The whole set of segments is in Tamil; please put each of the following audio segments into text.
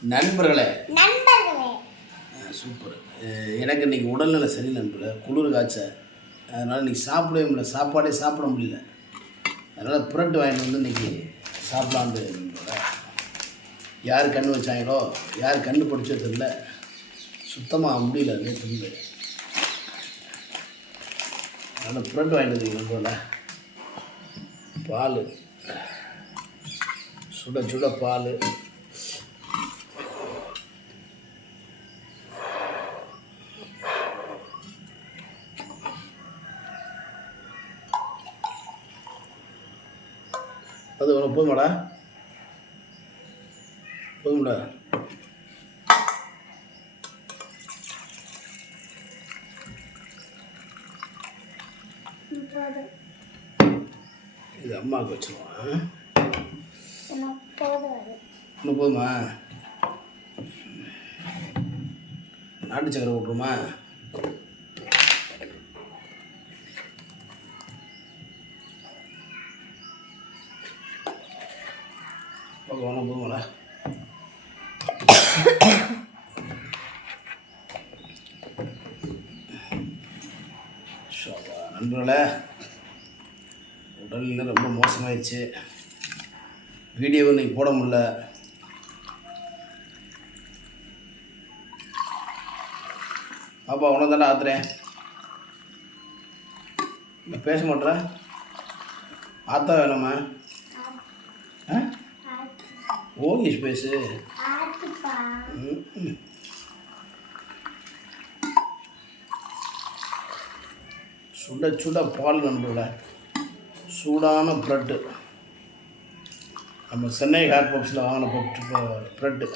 நண்பர்களே சூப்பர். எனக்கு இன்றைக்கி உடல்நிலை சரி நண்பர்களே, குளிர் காய்ச்ச, அதனால் இன்றைக்கி சாப்பிடவே முடியல, சாப்பாடே சாப்பிட முடியல. அதனால் புரட்டு வாங்கிட்டு வந்து இன்றைக்கி சாப்பிடலான்னு நண்பர்களே. யார் கண் வச்சாங்களோ, யார் கண்ணு பிடிச்சோ தெரியல, சுத்தமாக முடியல நேற்று. அதனால் புரட்டு வாங்கிட்டு வந்து நண்பர்களே, பால் சுட சுட பால், அது உனக்கு போதுமாடா? போதும்டா. இது அம்மாவுக்கு வச்சுருவோம். இன்னும் போதுமா? நாட்டு சக்கரை விட்ருமா? ஒன்றும் போதுமாடா? நண்பர்களே, உடல்நிலை ரொம்ப மோசமாயிடுச்சு. வீடியோவை இன்னைக்கு போட முடியல. பாப்பா உனக்கு தானே ஆத்துறேன், நான் பேச மாட்டேறேன். ஆத்தா வேணாமா? ஓகேஷ் பேசு. சுட சுட பால் நண்பர்கள, சூடான ப்ரெட்டு, நம்ம சென்னை ஹேர் பப்ஸில் வாங்கின ப்ரெட்டு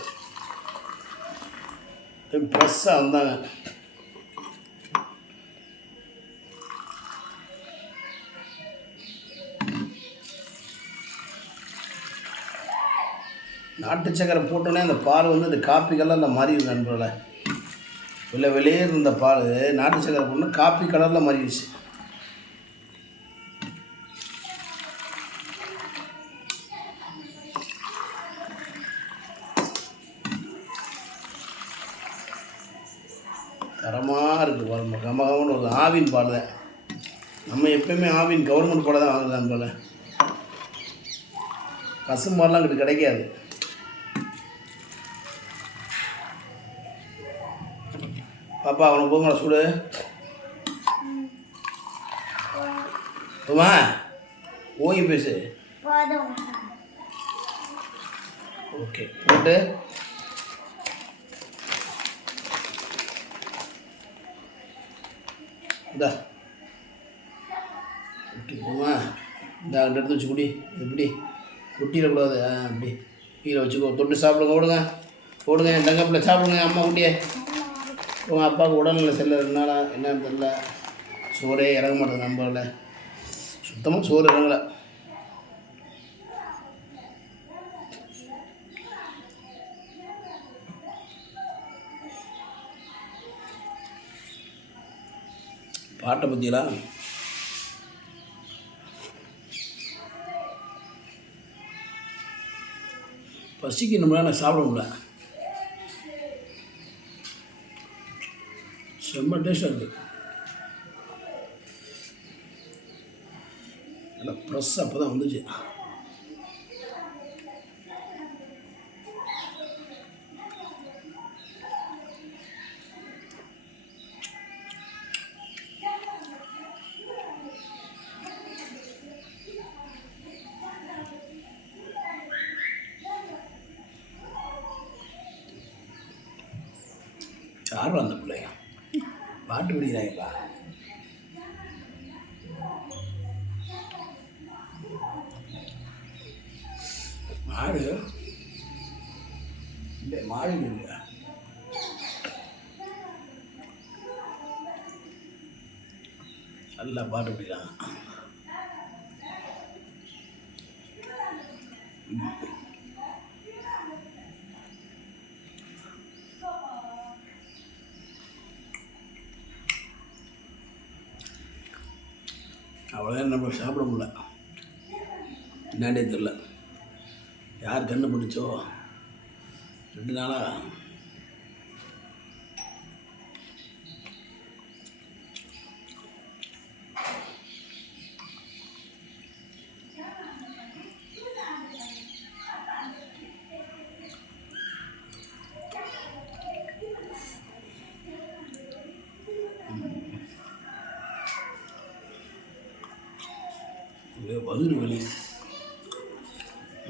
ப்ரெஸ்ஸாக வந்தாங்க. நாட்டு சக்கரை போட்டோன்னே அந்த பால் வந்து இந்த காப்பி கலரில் மாறிடுது நண்பர்கள. வெளியே இருந்த பால் நாட்டு சக்கரை போட்டோன்னா காப்பி கலரில் மாறிடுச்சு. தரமாக இருக்குது பாருங்க, கமகமன்னு ஒரு ஆவின் பால் தான். நம்ம எப்போயுமே ஆவின் கவர்மெண்ட் பால் தான் வாங்குதான் போல், பசும்பால்லாம் அங்கிட்டு கிடைக்காது. பாப்பா அவனுக்கு போதுமா சூடு? போமா ஓகே பேசு. ஓகே போட்டு இந்தா. ஓகே போமா, இந்த அங்கே எடுத்து வச்சு குடி. எப்படி குட்டிடக்கூடாது, அப்படி கீழே வச்சுக்கோ. தொட்டு சாப்பிடுங்க, ஓடுங்க ஓடுங்க, என் தங்கப்பில் சாப்பிடுங்க. அம்மா குட்டியே, உங்கள் அப்பாவுக்கு உடல்நிலை செல்ல இருந்தாலா என்னன்னு தெரியல, சோறே இறங்க மாட்டேங்குது நம்பரில், சுத்தமாக சோறு இறங்கலை. பாட்டை பற்றியெல்லாம் பசிக்கு நம்மளால் சாப்பிட முடியல. செம்ம டேஸ்டாக இருக்குது. நல்லா ப்ரெஸ் அப்போ தான் வந்துச்சு. யாரும் அந்த பிள்ளைங்க பாட்டு பிடிக்கிறாங்கப்பா. மாடு இல்லை, மாடு இல்லையா, நல்லா பாட்டு பிடிக்கிறாங்க. அவ்வளோதான், நம்ம சாப்பிட முடியல. என்னாண்டே தெரில, யார் கண்ணு பிடிச்சோ 2 நாளாக வயிறு வலி,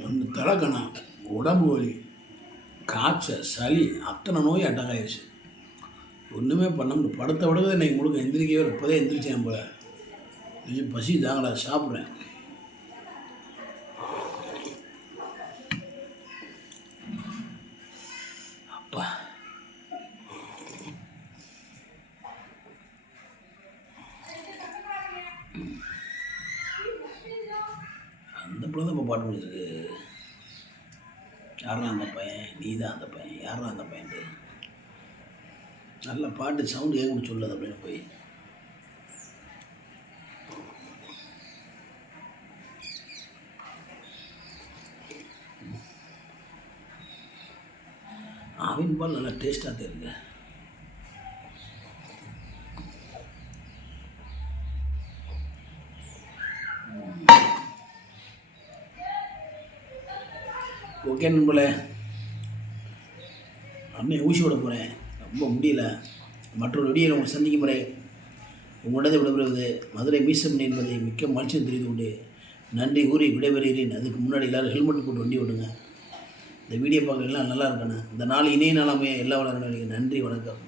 ஒன்று தலைக்கணம், உடம்பு வலி, காய்ச்சல், சளி, அத்தனை நோய் அட்டாக் ஆயிடுச்சு. ஒன்றுமே பண்ண முடியும். படுத்த விடவே இன்றைக்கி முழுக்க எந்திரிக்கவே இப்போதே எந்திரிச்சேன். போல கொஞ்சம் பசி தாங்களா, சாப்பிட்றேன். அப்பா அந்த பிள்ளை தான் இப்போ பாட்டு முடிச்சிருக்கு. யாரா அந்த பையன்? நீ தான் அந்த பையன். யாரா அந்த பையன்ட்டு நல்ல பாட்டு சவுண்டு ஏன் கூட சொல்லாது அப்படின்னு போய் ஆவின் பால் நல்லா டேஸ்ட்டாக தான் இருக்கு. ஓகே நண்பர்களே, அண்ணன் ஊசி விட போகிறேன். ரொம்ப முடியல. மற்றொரு வீடியோவில் உங்களை சந்திக்கும் முறை உங்களிடத்தை விடைபெறுவது மதுரை மீசமணி என்பதை மிக்க மகிழ்ச்சியும் தெரிந்து கொண்டு நன்றி கூறி விடைபெறுகிறேன். அதுக்கு முன்னாடி எல்லோரும் ஹெல்மெட் போட்டு வண்டி விடுங்க. இந்த வீடியோ பார்க்க எல்லாம் நல்லா இருக்கணும். இந்த நாள் இணைய நாளாமே எல்லா வளர்ந்து நன்றி, வணக்கம்.